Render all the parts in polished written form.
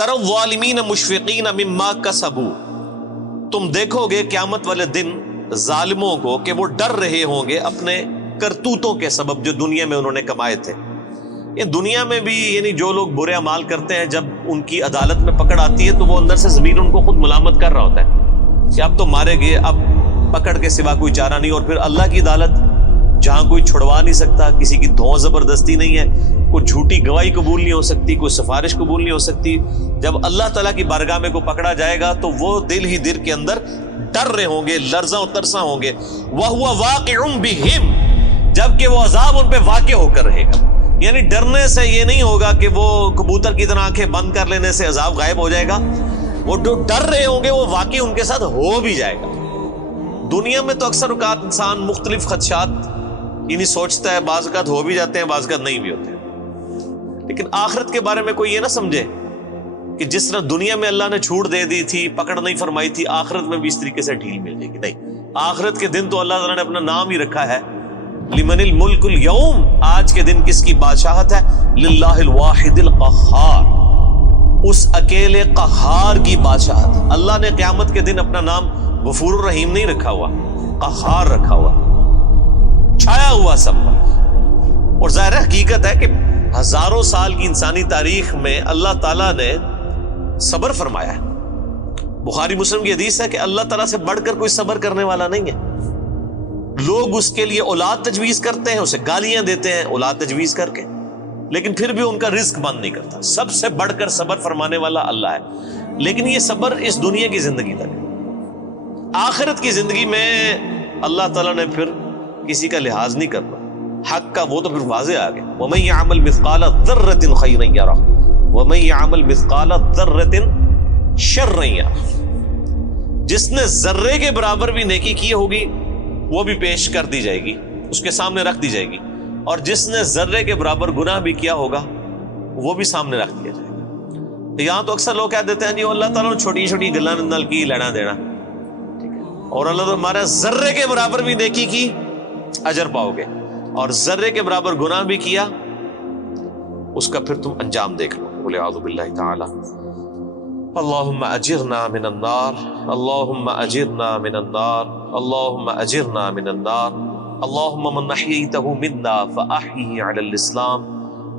تر الظالمین مشفقین مما کسبوا، تم دیکھو گے قیامت والے دن ظالموں کو کہ وہ ڈر رہے ہوں گے اپنے کرتوتوں کے سبب جو دنیا میں انہوں نے کمائے تھے۔ یہ دنیا میں بھی یعنی جو لوگ برے اعمال کرتے ہیں جب ان کی عدالت میں پکڑ آتی ہے تو وہ اندر سے ضمیر ان کو خود ملامت کر رہا ہوتا ہے کہ اب تو مارے گئے، اب پکڑ کے سوا کوئی چارہ نہیں۔ اور پھر اللہ کی عدالت جہاں کوئی چھڑوا نہیں سکتا، کسی کی دھوں زبردستی نہیں ہے، کوئی جھوٹی گواہی قبول نہیں ہو سکتی، کوئی سفارش قبول نہیں ہو سکتی، جب اللہ تعالیٰ کی بارگاہ میں کو پکڑا جائے گا تو وہ دل ہی دل کے اندر ڈر رہے ہوں گے، لرزاں و ترساں ہوں گے۔ وَهُوَ وَاقِعٌ بِهِمْ، جبکہ وہ عذاب ان پہ واقع ہو کر رہے گا۔ یعنی ڈرنے سے یہ نہیں ہوگا کہ وہ کبوتر کی طرح آنکھیں بند کر لینے سے عذاب غائب ہو جائے گا، وہ جو ڈر رہے ہوں گے وہ واقعی ان کے ساتھ ہو بھی جائے گا۔ دنیا میں تو اکثر اوقات انسان مختلف خدشات یعنی سوچتا ہے، بعض اوقات ہو بھی جاتے ہیں، بعض اوقات نہیں بھی ہوتے ہیں، لیکن آخرت کے بارے میں کوئی یہ نہ سمجھے کہ جس طرح دنیا میں اللہ نے چھوٹ دے دی تھی، پکڑ نہیں فرمائی تھی، آخرت میں بھی اس طریقے سے ڈھیل مل جائے گی۔ نہیں، آخرت کے دن تو اللہ تعالیٰ نے اپنا نام ہی رکھا ہے، لمن الملک اليوم، آج کے دن کس کی بادشاہت ہے؟ للہ الواحد القہار، اس اکیلے قہار کی بادشاہت۔ اللہ نے قیامت کے دن اپنا نام غفور الرحیم نہیں رکھا ہوا، قہار رکھا ہوا، چھایا ہوا سب پر۔ اور ظاہر حقیقت ہے کہ ہزاروں سال کی انسانی تاریخ میں اللہ تعالیٰ نے صبر فرمایا ہے۔ بخاری مسلم کی حدیث ہے کہ اللہ تعالیٰ سے بڑھ کر کوئی صبر کرنے والا نہیں ہے۔ لوگ اس کے لیے اولاد تجویز کرتے ہیں، اسے گالیاں دیتے ہیں اولاد تجویز کر کے، لیکن پھر بھی ان کا رزق بند نہیں کرتا۔ سب سے بڑھ کر صبر فرمانے والا اللہ ہے، لیکن یہ صبر اس دنیا کی زندگی تک ہے۔ آخرت کی زندگی میں اللہ تعالیٰ نے پھر کسی کا لحاظ نہیں کرنا، حق کا وہ تو پھر واضح آ گیا۔ وَمَن يَعْمَلْ مِثْقَالَ ذَرَّةٍ خَيْرًا يَرَهُ وَمَن يَعْمَلْ مِثْقَالَ ذَرَّةٍ شَرًّا يَرَهُ، جس نے ذرے کے برابر بھی نیکی کی ہوگی وہ بھی پیش کر دی جائے گی، اس کے سامنے رکھ دی جائے گی، اور جس نے ذرے کے برابر گناہ بھی کیا ہوگا وہ بھی سامنے رکھ دیا جائے گا۔ یہاں تو اکثر لوگ کہہ دیتے ہیں جی اللہ تعالیٰ نے چھوٹی چھوٹی گلاں نال کی لینا دینا، اور اللہ تعالیٰ ہمارا ذرے کے برابر بھی نیکی کی اجر پاؤ گے، اور ذرے کے برابر گناہ بھی کیا اس کا پھر تم انجام دیکھ لو۔ والعیاذ باللہ تعالی۔ اللہم اجرنا من النار، اللہم اجرنا من النار، اللہم اجرنا من النار، اللہم من احییتہ منا فاحیہ علی الاسلام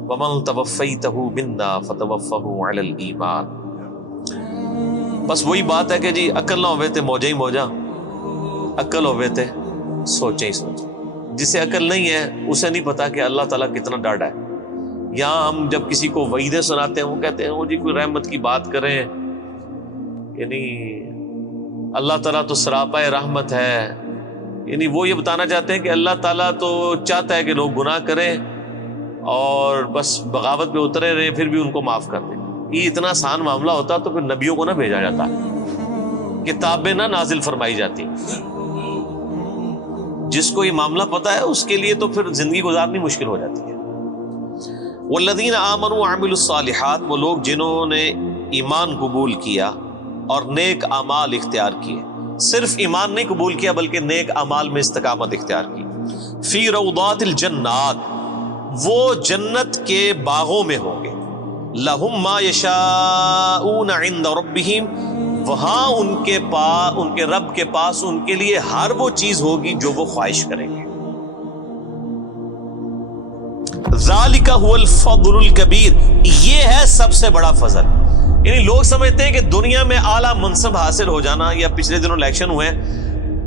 ومن توفیتہ منا فتوفہ علی الایمان۔ بس وہی بات ہے کہ جی عقل نہ ہوئے تے موجہ ہی موجہ، عقل ہوئے تے سوچیں ہی سوچیں۔ جسے عقل نہیں ہے اسے نہیں پتا کہ اللہ تعالیٰ کتنا ڈاڈا ہے۔ یہاں ہم جب کسی کو وعیدیں سناتے ہیں وہ کہتے ہیں وہ جی کوئی رحمت کی بات کریں، یعنی اللہ تعالیٰ تو سراپا رحمت ہے، یعنی وہ یہ بتانا چاہتے ہیں کہ اللہ تعالیٰ تو چاہتا ہے کہ لوگ گناہ کریں اور بس بغاوت پہ اترے رہے پھر بھی ان کو معاف کر دیں۔ یہ اتنا آسان معاملہ ہوتا تو پھر نبیوں کو نہ بھیجا جاتا، کتابیں نہ نازل فرمائی جاتی۔ جس کو یہ معاملہ پتا ہے اس کے لیے تو پھر زندگی گزارنی مشکل ہو جاتی ہے۔ والذین آمنوا وعملوا الصالحات، وہ لوگ جنہوں نے ایمان قبول کیا اور نیک اعمال اختیار کیے، صرف ایمان نہیں قبول کیا بلکہ نیک اعمال میں استقامت اختیار کی۔ فی روضات الجنات، وہ جنت کے باغوں میں ہوں گے۔ لہم ما یشاءون عند ربہم، وہاں ان کے رب کے پاس ان کے لیے ہر وہ چیز ہوگی جو وہ خواہش کریں گے۔ ذالک هو الفضل الکبیر، یہ ہے سب سے بڑا فضل۔ یعنی لوگ سمجھتے ہیں کہ دنیا میں اعلیٰ منصب حاصل ہو جانا، یا پچھلے دنوں الیکشن ہوئے ہیں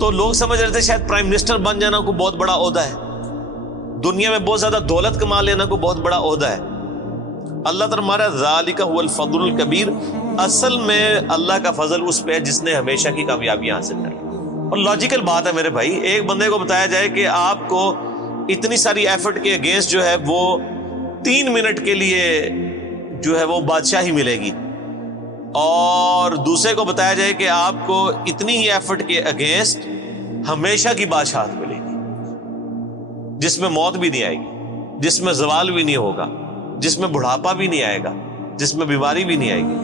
تو لوگ سمجھ رہے تھے شاید پرائم منسٹر بن جانا کوئی بہت بڑا عہدہ ہے، دنیا میں بہت زیادہ دولت کما لینا کوئی بہت بڑا عہدہ ہے۔ اللہ تعالیٰ ہمارا ذالک هو الفضل الکبیر، اصل میں اللہ کا فضل اس پہ ہے جس نے ہمیشہ کی کامیابیاں حاصل کر لی۔ اور لاجیکل بات ہے میرے بھائی، ایک بندے کو بتایا جائے کہ آپ کو اتنی ساری ایفرٹ کے اگینسٹ جو ہے وہ 3 منٹ کے لیے جو ہے وہ بادشاہی ملے گی، اور دوسرے کو بتایا جائے کہ آپ کو اتنی ہی ایفرٹ کے اگینسٹ ہمیشہ کی بادشاہت ملے گی، جس میں موت بھی نہیں آئے گی، جس میں زوال بھی نہیں ہوگا، جس میں بڑھاپا بھی نہیں آئے گا، جس میں بیماری بھی نہیں آئے گی،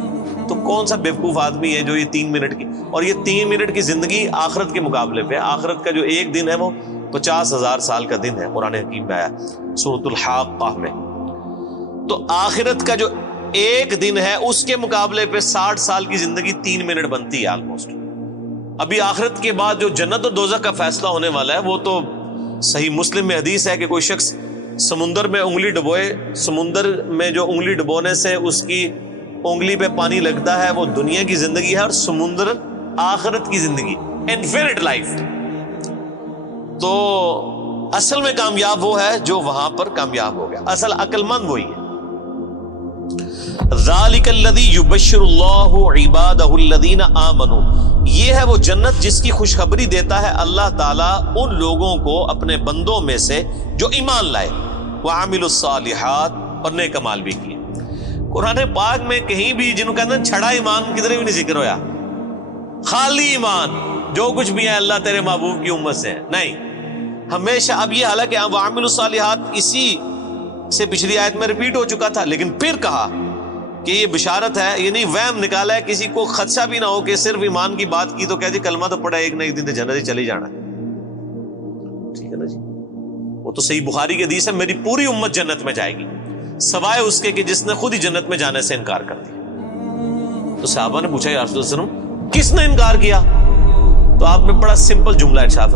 تو کون سا بیوقوف آدمی ہے جو یہ 3 منٹ کی، اور یہ 3 منٹ کی زندگی آخرت کے مقابلے پہ، آخرت کا جو ایک دن ہے وہ 50,000 سال کا دن ہے، قرآن حکیم میں آیا سورۃ الحاقہ میں۔ تو آخرت کا جو ایک دن ہے اس کے مقابلے پہ 60 سال کی زندگی 3 منٹ بنتی ہے آلموسٹ. ابھی آخرت کے بعد جو جنت اور دوزخ کا فیصلہ ہونے والا ہے وہ تو صحیح مسلم میں حدیث ہے کہ کوئی شخص سمندر میں انگلی ڈبوئے, سمندر میں جو انگلی ڈبونے سے اس کی انگلی پہ پانی لگتا ہے وہ دنیا کی زندگی ہے, اور سمندر آخرت کی زندگی, انفینٹ لائف. تو اصل میں کامیاب وہ ہے جو وہاں پر کامیاب ہو گیا, اصل عقل مند وہی ہے. ذالک الذی یبشر اللہ عبادہ الذین آمنوا, یہ ہے وہ جنت جس کی خوشخبری دیتا ہے اللہ تعالیٰ ان لوگوں کو اپنے بندوں میں سے جو ایمان لائے, وعملوا الصالحات, اور نیک اعمال بھی کیے. قرآن پاک میں کہیں بھی جنہوں کہتے ہیں چھڑا ایمان کدھر بھی نہیں ذکر ہویا, خالی ایمان جو کچھ بھی ہے اللہ تیرے محبوب کی امت سے ہے, نہیں. ہمیشہ اب یہ حالانکہ وعملوا الصالحات اسی سے پچھلی آیت میں ریپیٹ ہو چکا تھا, لیکن پھر کہا کہ یہ بشارت ہے, یعنی وہم نکالا ہے, کسی کو خدشہ بھی نہ ہو کہ صرف ایمان کی بات کی تو کہہ جی کلمہ تو پڑھا ایک نہ ایک دن تو جنت ہی چلی جانا ہے. ٹھیک ہے نا جی, وہ تو صحیح بخاری کی حدیث ہے, میری پوری امت جنت میں جائے گی سوائے اس کے کہ جس نے خود ہی جنت میں جانے سے انکار کر دیا. تو صحابہ نے پوچھا یا رسول اللہ صلی اللہ علیہ وسلم کس نے انکار کیا؟ تو آپ نے بڑا سمپل جملہ ارشاد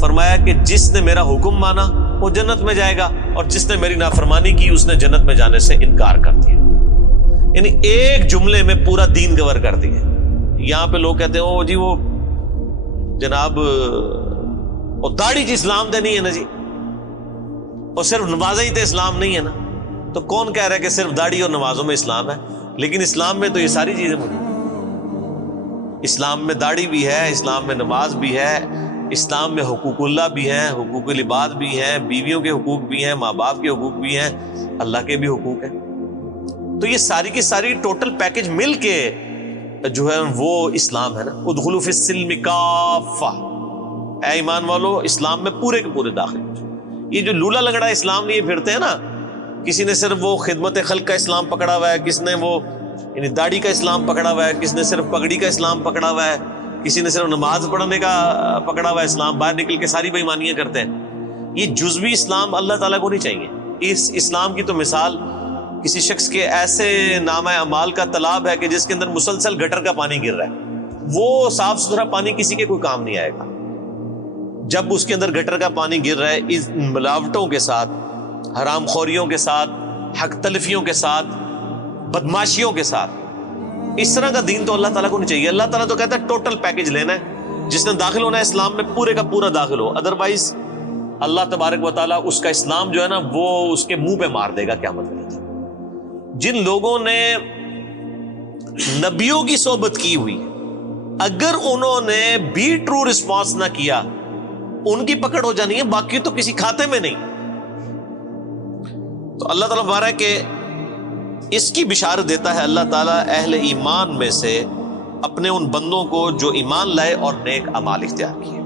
فرمایا کہ جس نے میرا حکم مانا وہ جنت میں جائے گا, اور جس نے میری نافرمانی کی اس نے جنت میں جانے سے انکار کر دیا. یعنی ایک جملے میں پورا دین کور کر دیا. یہاں پہ لوگ کہتے ہیں او جی وہ جناب وہ داڑھی جی اسلام دے نہیں ہے نا جی, اور صرف نمازیں ہی تو اسلام نہیں ہے نا. تو کون کہہ رہا ہے کہ صرف داڑھی اور نمازوں میں اسلام ہے؟ لیکن اسلام میں تو یہ ساری چیزیں موجود ہیں. اسلام میں داڑھی بھی ہے, اسلام میں نماز بھی ہے, اسلام میں حقوق اللہ بھی ہیں, حقوق العباد بھی ہیں, بیویوں کے حقوق بھی ہیں, ماں باپ کے حقوق بھی ہیں, اللہ کے بھی حقوق ہیں. تو یہ ساری کی ساری ٹوٹل پیکج مل کے جو ہے وہ اسلام ہے نا. ادخلوا فی السلم کافہ, اے ایمان والو اسلام میں پورے کے پورے داخل ہو جاؤ. یہ جو لولا لنگڑا اسلام لیے پھرتے ہیں نا, کسی نے صرف وہ خدمت خلق کا اسلام پکڑا ہوا ہے, کس نے وہ یعنی داڑھی کا اسلام پکڑا ہوا ہے, کس نے صرف پگڑی کا اسلام پکڑا ہوا ہے, کسی نے صرف نماز پڑھنے کا پکڑا ہوا ہے اسلام, باہر نکل کے ساری بے ایمانیاں کرتے ہیں. یہ جزوی اسلام اللہ تعالیٰ کو نہیں چاہیے. اس اسلام کی تو مثال کسی شخص کے ایسے نامہ اعمال کا تالاب ہے کہ جس کے اندر مسلسل گٹر کا پانی گر رہا ہے, وہ صاف ستھرا پانی کسی کے کوئی کام نہیں آئے گا. جب اس کے اندر گٹر کا پانی گر رہا ہے اس ملاوٹوں کے ساتھ, حرام خوریوں کے ساتھ, حق تلفیوں کے ساتھ, بدماشیوں کے ساتھ, اس طرح کا دین تو اللہ تعالیٰ کو نہیں چاہیے. اللہ تعالیٰ تو کہتا ہے ٹوٹل پیکج لینا ہے, جس نے داخل ہونا ہے اسلام میں پورے کا پورا داخل ہو, ادروائز اللہ تبارک و تعالیٰ اس کا اسلام جو ہے نا وہ اس کے منہ پہ مار دے گا قیامت کے دن. جن لوگوں نے نبیوں کی صحبت کی ہوئی, اگر انہوں نے بھی ٹرو رسپانس نہ کیا ان کی پکڑ ہو جانی ہے, باقی تو کسی کھاتے میں نہیں. تو اللہ تعالیٰ بارہ کہ اس کی بشارت دیتا ہے اللہ تعالیٰ اہل ایمان میں سے اپنے ان بندوں کو جو ایمان لائے اور نیک اعمال اختیار کیے.